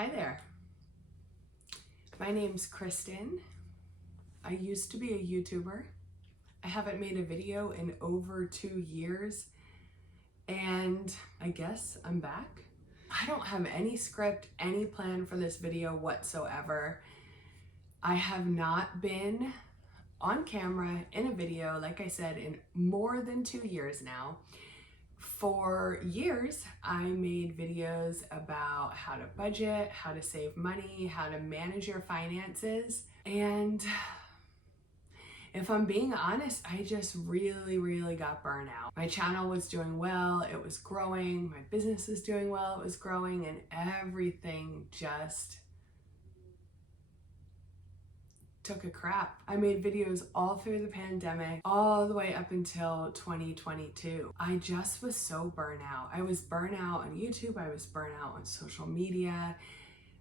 Hi there. My name's Kristin. I used to be a YouTuber. I haven't made a video in over 2 years, and I guess I'm back. I don't have any script, any plan for this video whatsoever. I have not been on camera in a video, like I said, in more than 2 years now. For years, I made videos about how to budget, how to save money, how to manage your finances. And if I'm being honest, I just really got burnt out. My channel was doing well, it was growing, my business was doing well, it was growing, and everything just took a crap. I made videos all through the pandemic, all the way up until 2022. I just was so burnt out. I was burnt out on YouTube, I was burnt out on social media,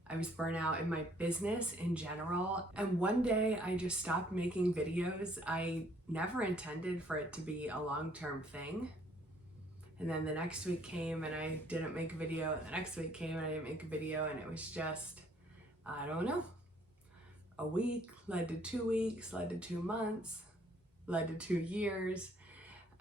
I was burnt out in my business in general. And one day I just stopped making videos. I never intended for it to be a long-term thing. And then the next week came and I didn't make a video. The next week came and I didn't make a video, and it was just, I don't know. A week led to 2 weeks, led to 2 months, led to 2 years.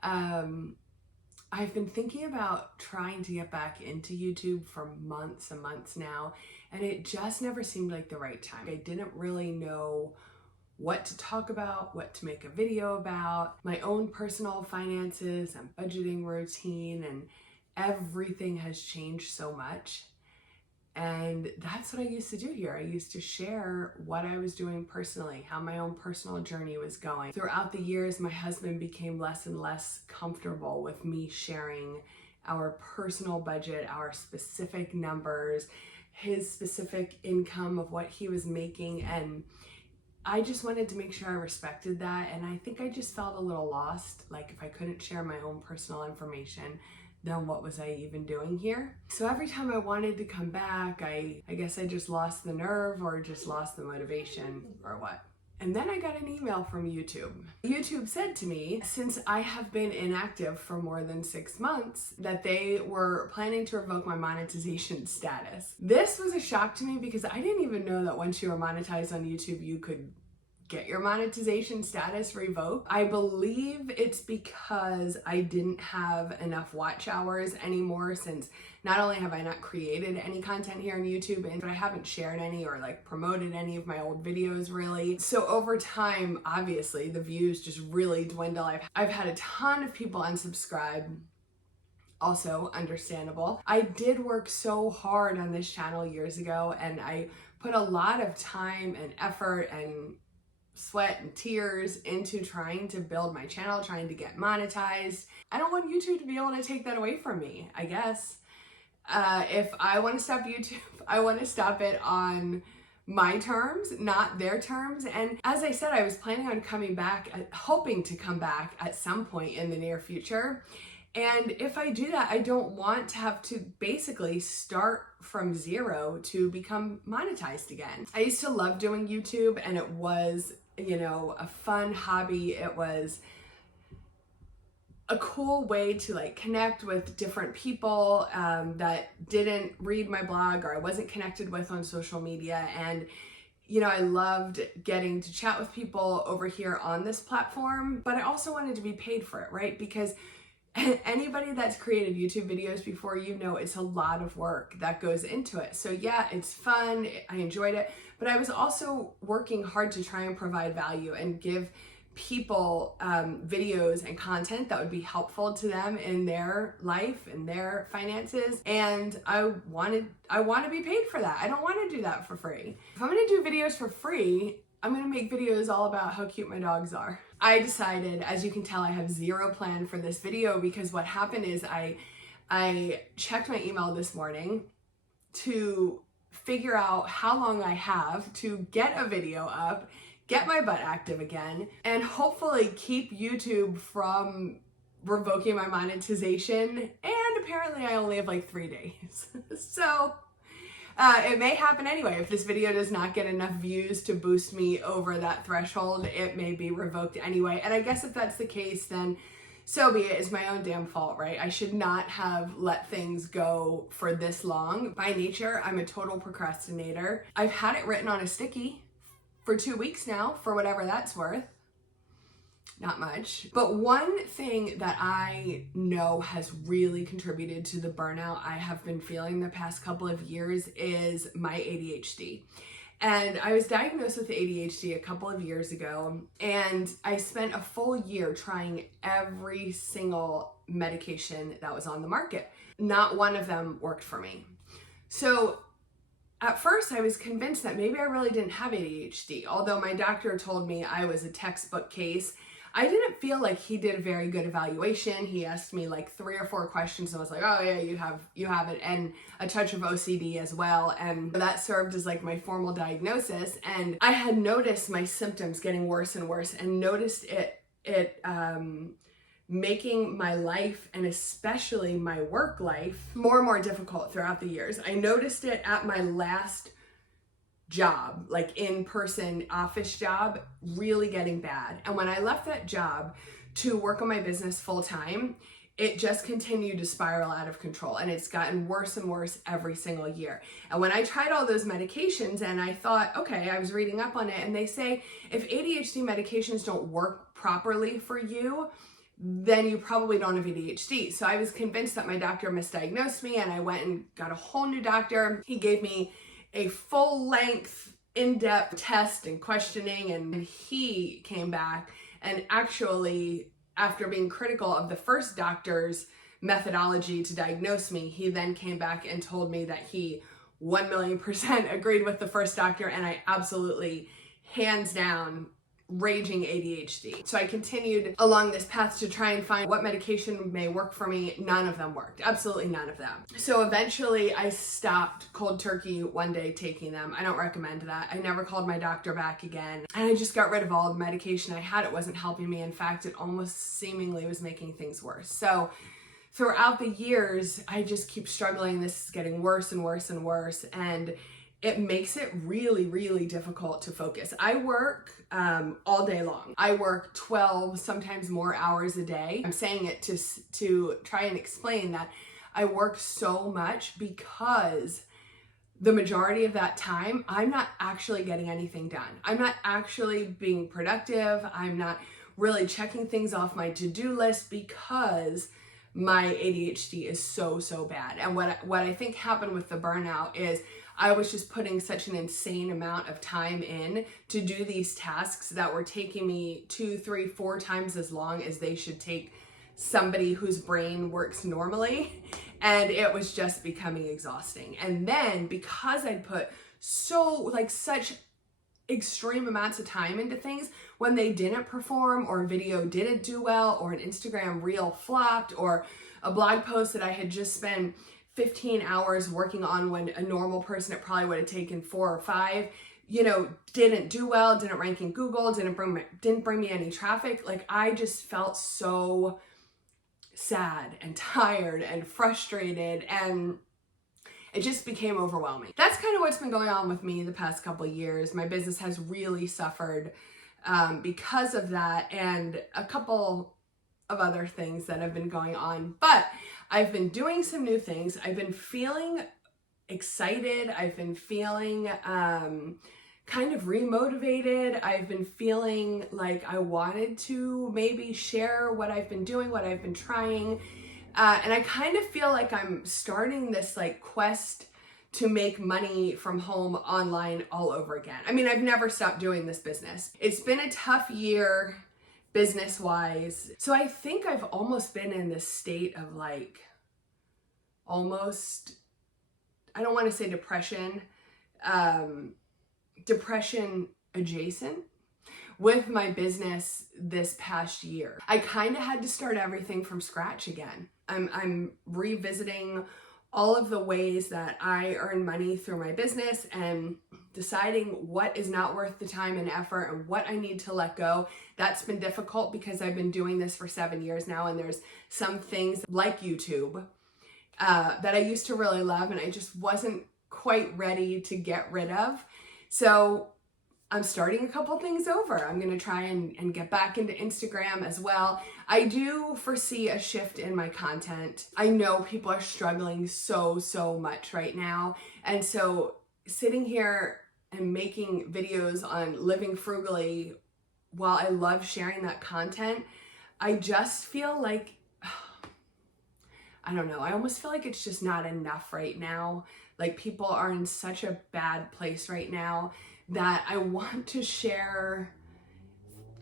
I've been thinking about trying to get back into YouTube for months and months now, and it just never seemed like the right time. I didn't really know what to talk about, what to make a video about, my own personal finances and budgeting routine, and everything has changed so much. And that's what I used to do here. I used to share what I was doing personally, how my own personal journey was going. Throughout the years, my husband became less and less comfortable with me sharing our personal budget, our specific numbers, his specific income of what he was making. And I just wanted to make sure I respected that. And I think I just felt a little lost. Like, if I couldn't share my own personal information, then what was I even doing here? So every time I wanted to come back, I guess I just lost the nerve or just lost the motivation or what. And then I got an email from YouTube. YouTube said to me, since I have been inactive for more than 6 months, that they were planning to revoke my monetization status. This was a shock to me because I didn't even know that once you were monetized on YouTube, you could get your monetization status revoked. I believe it's because I didn't have enough watch hours anymore, since not only have I not created any content here on YouTube, but I haven't shared any or like promoted any of my old videos really. So over time, obviously the views just really dwindle. I've had a ton of people unsubscribe. Also understandable. I did work so hard on this channel years ago, and I put a lot of time and effort and sweat and tears into trying to build my channel, trying to get monetized. I don't want YouTube to be able to take that away from me, I guess. If I want to stop YouTube, I want to stop it on my terms, not their terms. And as I said, I was planning on coming back, hoping to come back at some point in the near future. And if I do that, I don't want to have to basically start from zero to become monetized again. I used to love doing YouTube, and it was, a fun hobby. It was a cool way to like connect with different people that didn't read my blog or I wasn't connected with on social media. And I loved getting to chat with people over here on this platform, but I also wanted to be paid for it, right? Because anybody that's created YouTube videos before, it's a lot of work that goes into it. So yeah, it's fun, I enjoyed it, but I was also working hard to try and provide value and give people videos and content that would be helpful to them in their life and their finances. And I want to be paid for that. I don't want to do that for free. If I'm going to do videos for free, I'm going to make videos all about how cute my dogs are. I decided, as you can tell, I have zero plan for this video, because what happened is I checked my email this morning to figure out how long I have to get a video up, get my butt active again, and hopefully keep YouTube from revoking my monetization. And apparently I only have like 3 days. So it may happen anyway. If this video does not get enough views to boost me over that threshold, it may be revoked anyway. And I guess if that's the case, then So be it. It's my own damn fault, right? I should not have let things go for this long. By nature, I'm a total procrastinator. I've had it written on a sticky for 2 weeks now, for whatever that's worth. Not much. But one thing that I know has really contributed to the burnout I have been feeling the past couple of years is my ADHD. And I was diagnosed with ADHD a couple of years ago, and I spent a full year trying every single medication that was on the market. Not one of them worked for me. So at first I was convinced that maybe I really didn't have ADHD, although my doctor told me I was a textbook case. I didn't feel like he did a very good evaluation. He asked me like 3 or 4 questions and I was like, oh yeah, you have it, and a touch of OCD as well. And that served as like my formal diagnosis. And I had noticed my symptoms getting worse and worse, and noticed it making my life, and especially my work life, more and more difficult throughout the years. I noticed it at my last job, like in-person office job, really getting bad. And when I left that job to work on my business full-time, it just continued to spiral out of control, and it's gotten worse and worse every single year. And when I tried all those medications and I thought, okay, I was reading up on it, and they say if ADHD medications don't work properly for you, then you probably don't have ADHD. So I was convinced that my doctor misdiagnosed me, and I went and got a whole new doctor. He gave me a full-length, in-depth test and questioning, and he came back and actually, after being critical of the first doctor's methodology to diagnose me, he then came back and told me that he 1,000,000% agreed with the first doctor, and I absolutely, hands down, raging ADHD. So I continued along this path to try and find what medication may work for me. None of them worked. Absolutely none of them. So eventually I stopped cold turkey one day taking them. I don't recommend that. I never called my doctor back again. And I just got rid of all the medication I had. It wasn't helping me. In fact, it almost seemingly was making things worse. So throughout the years, I just keep struggling. This is getting worse and worse and worse. And it makes it really, really difficult to focus. I work all day long. I work 12, sometimes more hours a day. I'm saying it to try and explain that I work so much because the majority of that time, I'm not actually getting anything done. I'm not actually being productive. I'm not really checking things off my to-do list because my ADHD is so bad. And what I think happened with the burnout is I was just putting such an insane amount of time in to do these tasks that were taking me 2, 3, 4 times as long as they should take somebody whose brain works normally. And it was just becoming exhausting. And then because I'd put such extreme amounts of time into things, when they didn't perform, or a video didn't do well, or an Instagram reel flopped, or a blog post that I had just spent 15 hours working on when a normal person it probably would have taken 4 or 5, didn't do well, didn't rank in Google, didn't bring me any traffic. Like, I just felt so sad and tired and frustrated, and it just became overwhelming. That's kind of what's been going on with me the past couple of years. My business has really suffered because of that, and a couple of other things that have been going on. But I've been doing some new things. I've been feeling excited. I've been feeling kind of remotivated. I've been feeling like I wanted to maybe share what I've been doing, what I've been trying. And I kind of feel like I'm starting this like quest to make money from home online all over again. I mean, I've never stopped doing this business. It's been a tough year business-wise. So I think I've almost been in this state of like, almost, I don't want to say depression, depression adjacent with my business this past year. I kind of had to start everything from scratch again. I'm revisiting all of the ways that I earn money through my business and deciding what is not worth the time and effort and what I need to let go. That's been difficult because I've been doing this for 7 years now, and there's some things like YouTube that I used to really love and I just wasn't quite ready to get rid of. So I'm starting a couple things over. I'm going to try and get back into Instagram as well. I do foresee a shift in my content. I know people are struggling so much right now. And so sitting here and making videos on living frugally, while I love sharing that content, I just feel like, I don't know, I almost feel like it's just not enough right now. Like people are in such a bad place right now that I want to share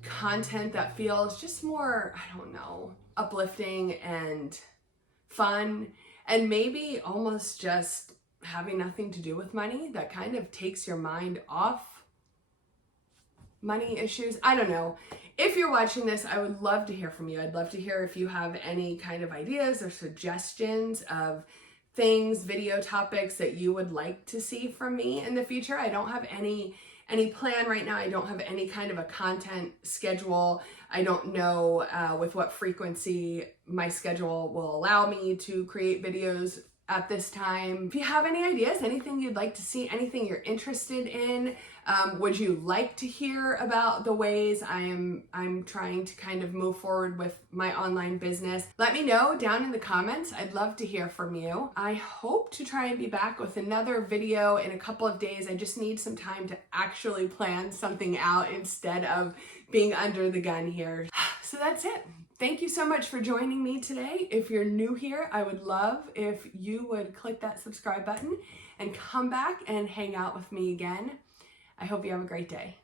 content that feels just more, I don't know, uplifting and fun, and maybe almost just having nothing to do with money, that kind of takes your mind off money issues. I don't know. If you're watching this, I would love to hear from you. I'd love to hear if you have any kind of ideas or suggestions of things, video topics that you would like to see from me in the future. I don't have any plan right now. I don't have any kind of a content schedule. I don't know with what frequency my schedule will allow me to create videos at this time. If you have any ideas, anything you'd like to see, anything you're interested in, would you like to hear about the ways I'm trying to kind of move forward with my online business? Let me know down in the comments. I'd love to hear from you. I hope to try and be back with another video in a couple of days. I just need some time to actually plan something out instead of being under the gun here. So that's it. Thank you so much for joining me today. If you're new here, I would love if you would click that subscribe button and come back and hang out with me again. I hope you have a great day.